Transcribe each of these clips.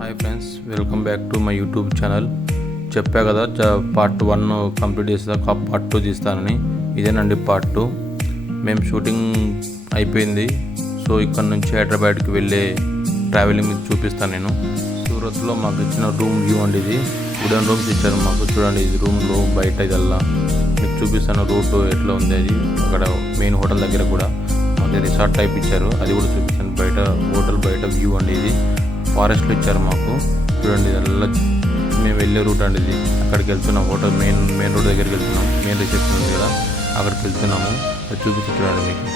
Hi friends, welcome back to my YouTube channel. చెప్పా కదా part 1 complete చేస్తా, part 2 తీస్తానని. ఇదేనండి పార్ట్ 2. మేము షూటింగ్ అయిపోయింది. సో ఇక్కడ నుంచి హైదరాబాద్కి వెళ్ళే ట్రావెలింగ్ మీకు చూపిస్తాను నేను. సూరత్లో మాకు ఇచ్చిన రూమ్ వ్యూ అండి. ఇది వుడెన్ రూమ్స్ ఇచ్చారు మాకు. చూడండి, ఇది రూమ్లో బయట ఇదల్లా మీకు చూపిస్తాను. రూట్ ఎట్లా ఉంది అది. అక్కడ మెయిన్ హోటల్ దగ్గర కూడా మాకు రిసార్ట్ టైప్ ఇచ్చారు, అది కూడా చూపిస్తాను. బయట హోటల్ బయట వ్యూ అండి. ఇది ఫారెస్ట్లో ఇచ్చారు మాకు. చూడండి, ఇదల్లా మేము వెళ్ళే రూట్ అండి. ఇది అక్కడికి వెళ్తున్నాం. హోటల్ మెయిన్ రోడ్ దగ్గరికి వెళ్తున్నాం. మెయిన్ రిసెప్షన్ ఉంది కదా, అక్కడికి వెళ్తున్నాము. అది చూపిస్తూ చూడండి మీకు.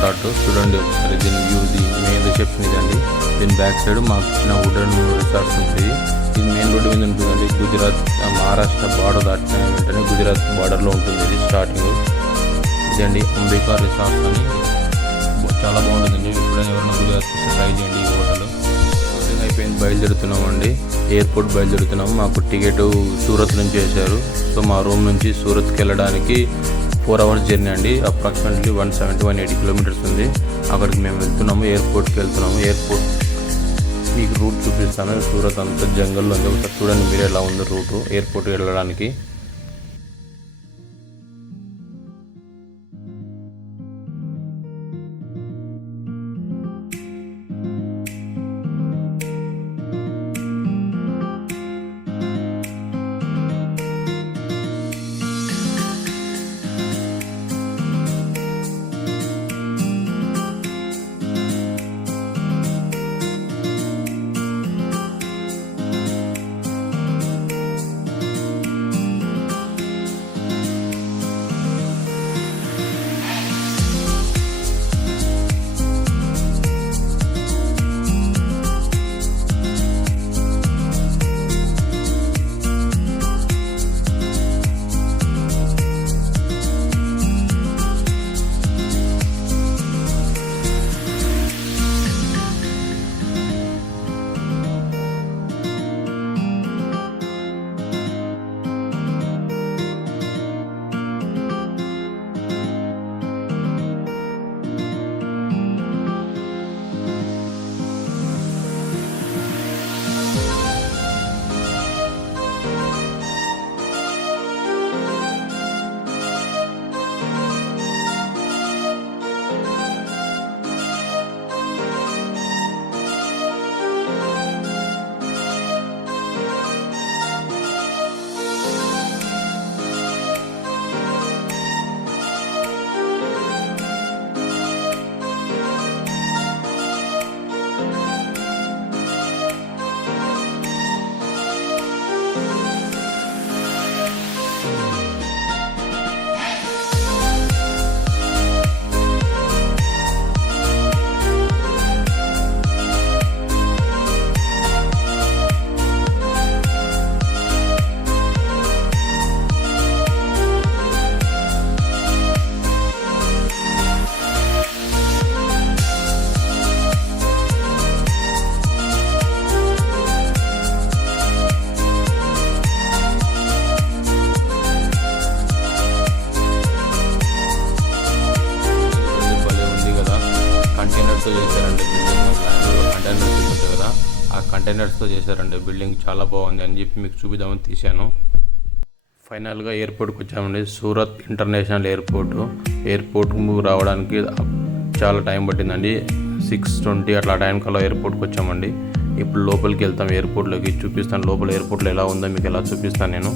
రిసార్ట్ చూడండి ఒకసారి. దీని వ్యూ, మెయిన్ రిసెప్షన్ ఇదండి. దీని బ్యాక్ సైడ్ మాకు ఇచ్చిన వుడెన్ రిసార్ట్స్ ఉంటాయి. ఇది మెయిన్ రోడ్డు మీద ఉంటుందండి. గుజరాత్ మహారాష్ట్ర బార్డర్ దాటిన వెంటనే గుజరాత్ బార్డర్లో ఉంటుంది ఇది స్టార్టింగ్. ఇదండి అంబికా రిసార్ట్స్ అని. చాలా బాగుంటుందండి. ఎప్పుడైనా ఎవరైనా గుజరాత్ వస్తే ట్రై చేయండి ఈ హోటల్. షూటింగ్ అయిపోయింది, బయలుదేరుతున్నామండి. ఎయిర్పోర్ట్ బయలుదేరుతున్నాము. మాకు టికెట్ సూరత్ నుంచి వేశారు. సో మా రూమ్ నుంచి సూరత్కి వెళ్ళడానికి 4 hours జర్నీ అండి. అప్రాక్సిమేట్లీ 180 kilometers ఉంది. అక్కడికి మేము వెళ్తున్నాము. ఎయిర్పోర్ట్కి వెళ్తున్నాము. ఎయిర్పోర్ట్ మీకు రూట్ చూపిస్తాను. సూరత్ అంతా జంగల్లో ఉంది. ఒకసారి చూడండి మీరు ఎలా ఉంది రూటు ఎయిర్పోర్ట్కి వెళ్ళడానికి. కంటైనర్స్తో చేశారండి బిల్డింగ్. చాలా బాగుంది అని చెప్పి మీకు చూపిద్దామని తీశాను. ఫైనల్గా ఎయిర్పోర్ట్కి వచ్చామండి. సూరత్ ఇంటర్నేషనల్ ఎయిర్పోర్ట్కు రావడానికి చాలా టైం పట్టిందండి. 6:20 అట్లా టైం కల్లా ఎయిర్పోర్ట్కి వచ్చామండి. ఇప్పుడు లోపలికి వెళ్తాం. ఎయిర్పోర్ట్లోకి చూపిస్తాను. లోపల ఎయిర్పోర్ట్లో ఎలా ఉందో మీకు ఎలా చూపిస్తాను నేను.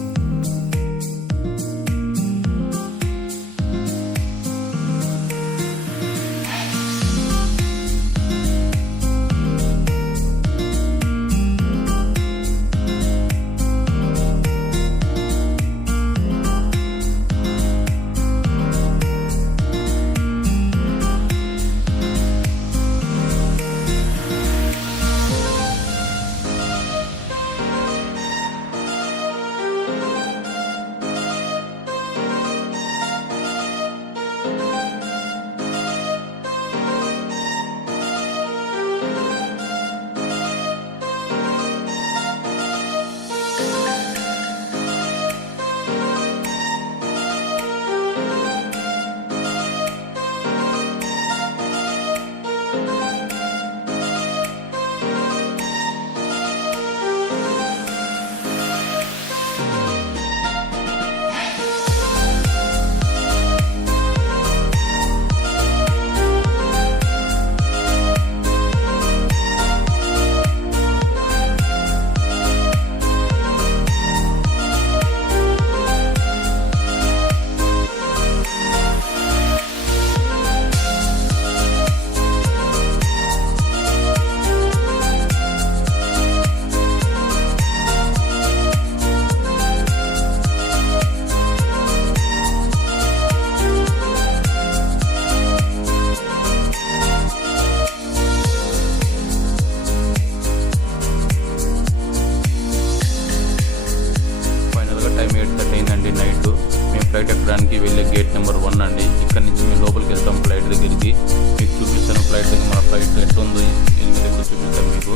దగ్గరికి. మీకు చూపిస్తాను ఫ్లైట్ దగ్గర మన ఫ్లైట్ ఎట్లా ఉందో ఎనిమిది కూడా చూపిస్తాను. మీకు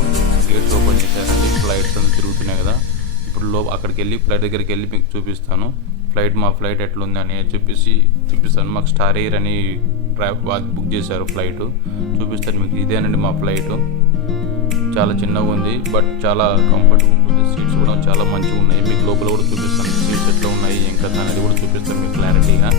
గేట్స్ ఓపెన్ చేశారండి, ఫ్లైట్స్ అంతా తిరుగుతున్నాయి కదా. ఇప్పుడు అక్కడికి వెళ్ళి ఫ్లైట్ దగ్గరికి వెళ్ళి మీకు చూపిస్తాను మా ఫ్లైట్ ఎట్లుంది అని చూపిస్తాను. మాకు స్టార్ ఎయిర్ అని బుక్ చేశారు ఫ్లైట్, చూపిస్తాను మీకు. ఇదేనండి మా ఫ్లైట్, చాలా చిన్నగా ఉంది బట్ చాలా కంఫర్ట్గా ఉంటుంది. సీట్స్ కూడా చాలా మంచిగా ఉన్నాయి. మీకు లోపల కూడా చూపిస్తాను సీట్స్ ఎట్లా ఉన్నాయి ఏం కదా అనేది కూడా చూపిస్తాను మీకు క్లారిటీగా.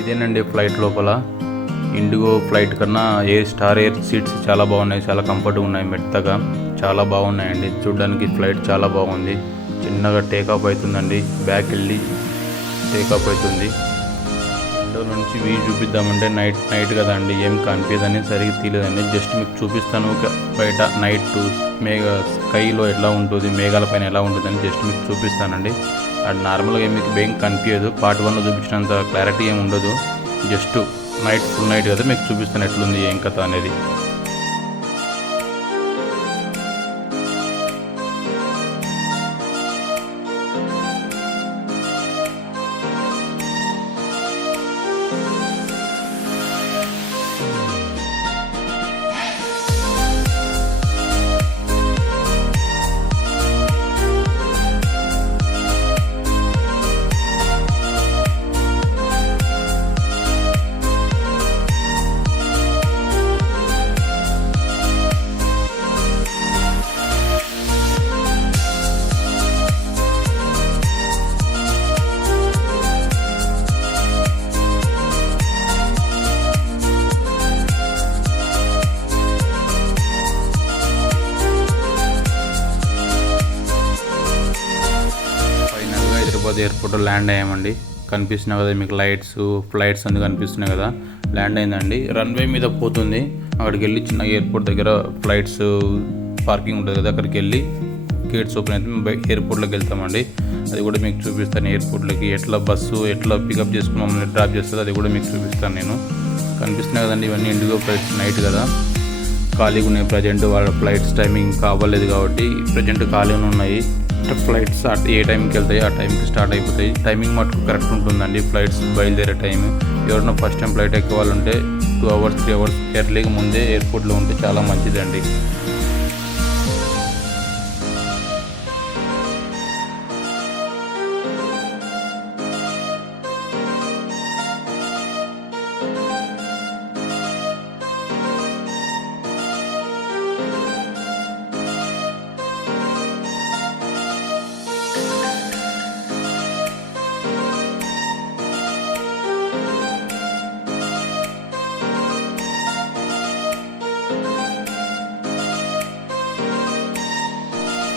ఇదేనండి ఫ్లైట్ లోపల. ఇండిగో ఫ్లైట్ కన్నా స్టార్ ఎయిర్ సీట్స్ చాలా బాగున్నాయి, చాలా కంఫర్ట్గా ఉన్నాయి, మెత్తగా చాలా బాగున్నాయండి. చూడడానికి ఫ్లైట్ చాలా బాగుంది. చిన్నగా టేకాఫ్ అవుతుందండి, బ్యాక్ వెళ్ళి టేకాఫ్ అవుతుంది. విండో నుంచి వ్యూ చూపిద్దామంటే నైట్ కదండి, ఏం కనిపించదని సరిగ్గా తీయలేదండి. జస్ట్ మీకు చూపిస్తాను బయట నైట్ స్కైలో ఎట్లా ఉంటుంది, మేఘాల పైన ఎలా ఉంటుందని జస్ట్ మీకు చూపిస్తానండి. అండ్ నార్మల్గా మీకు ఏం కనిపించదు, పార్ట్ 1లో చూపించినంత క్లారిటీ ఏమి ఉండదు. జస్ట్ ఫుల్ నైట్ కదా, మీకు చూపిస్తాను ఎట్లుంది ఏం కథ అనేది. ఎయిర్పోర్ట్లో ల్యాండ్ అయ్యామండి. కనిపిస్తున్నాయి కదా మీకు ఫ్లైట్స్ అన్నీ కనిపిస్తున్నాయి కదా. ల్యాండ్ అయిందండి, రన్వే మీద పోతుంది. అక్కడికి వెళ్ళి చిన్న ఎయిర్పోర్ట్ దగ్గర ఫ్లైట్స్ పార్కింగ్ ఉంటుంది కదా, అక్కడికి వెళ్ళి గేట్స్ ఓపెన్ అయితే మేము ఎయిర్పోర్ట్లోకి వెళ్తామండి. అది కూడా మీకు చూపిస్తాను. ఎయిర్పోర్ట్లోకి బస్సు ఎట్లా పికప్ చేసుకుని మమ్మల్ని డ్రాప్ చేస్తుంది అది కూడా మీకు చూపిస్తాను నేను. కనిపిస్తున్నాయి కదండి, ఇవన్నీ ఇండిగో ఫ్లైట్స్ నైట్ కదా, ఖాళీగా ఉన్నాయి. ప్రజెంట్ వాళ్ళ ఫ్లైట్స్ టైమింగ్ కావలేదు కాబట్టి ప్రజెంట్ ఖాళీగా ఉన్నాయి. ఫ్లైట్స్ ఏ టైంకి వెళ్తాయి ఆ టైంకి స్టార్ట్ అయిపోతాయి. టైమింగ్ మటుకు కరెక్ట్ ఉంటుందండి ఫ్లైట్స్ బయలుదేరే టైం. ఎవరైనా first time flight ఎక్కేవాళ్ళంటే 2 hours 3 hours ఎర్లీగా ముందే ఎయిర్పోర్ట్లో ఉంటే చాలా మంచిదండి.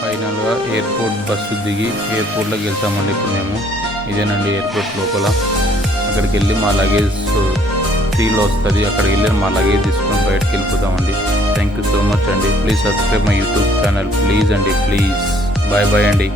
ఫైనల్గా ఎయిర్పోర్ట్ బస్సు దిగి ఎయిర్పోర్ట్లోకి వెళ్తామండి ఇప్పుడు మేము. ఇదేనండి ఎయిర్పోర్ట్ లోపల. అక్కడికి వెళ్ళి మా లగేజ్ 3లో వస్తుంది, అక్కడికి వెళ్ళి మా లగేజ్ తీసుకొని బయటకు వెళ్ళిపోతామండి. థ్యాంక్ యూ సో మచ్ అండి. Please subscribe my YouTube channel please అండి, ప్లీజ్. బాయ్ అండి.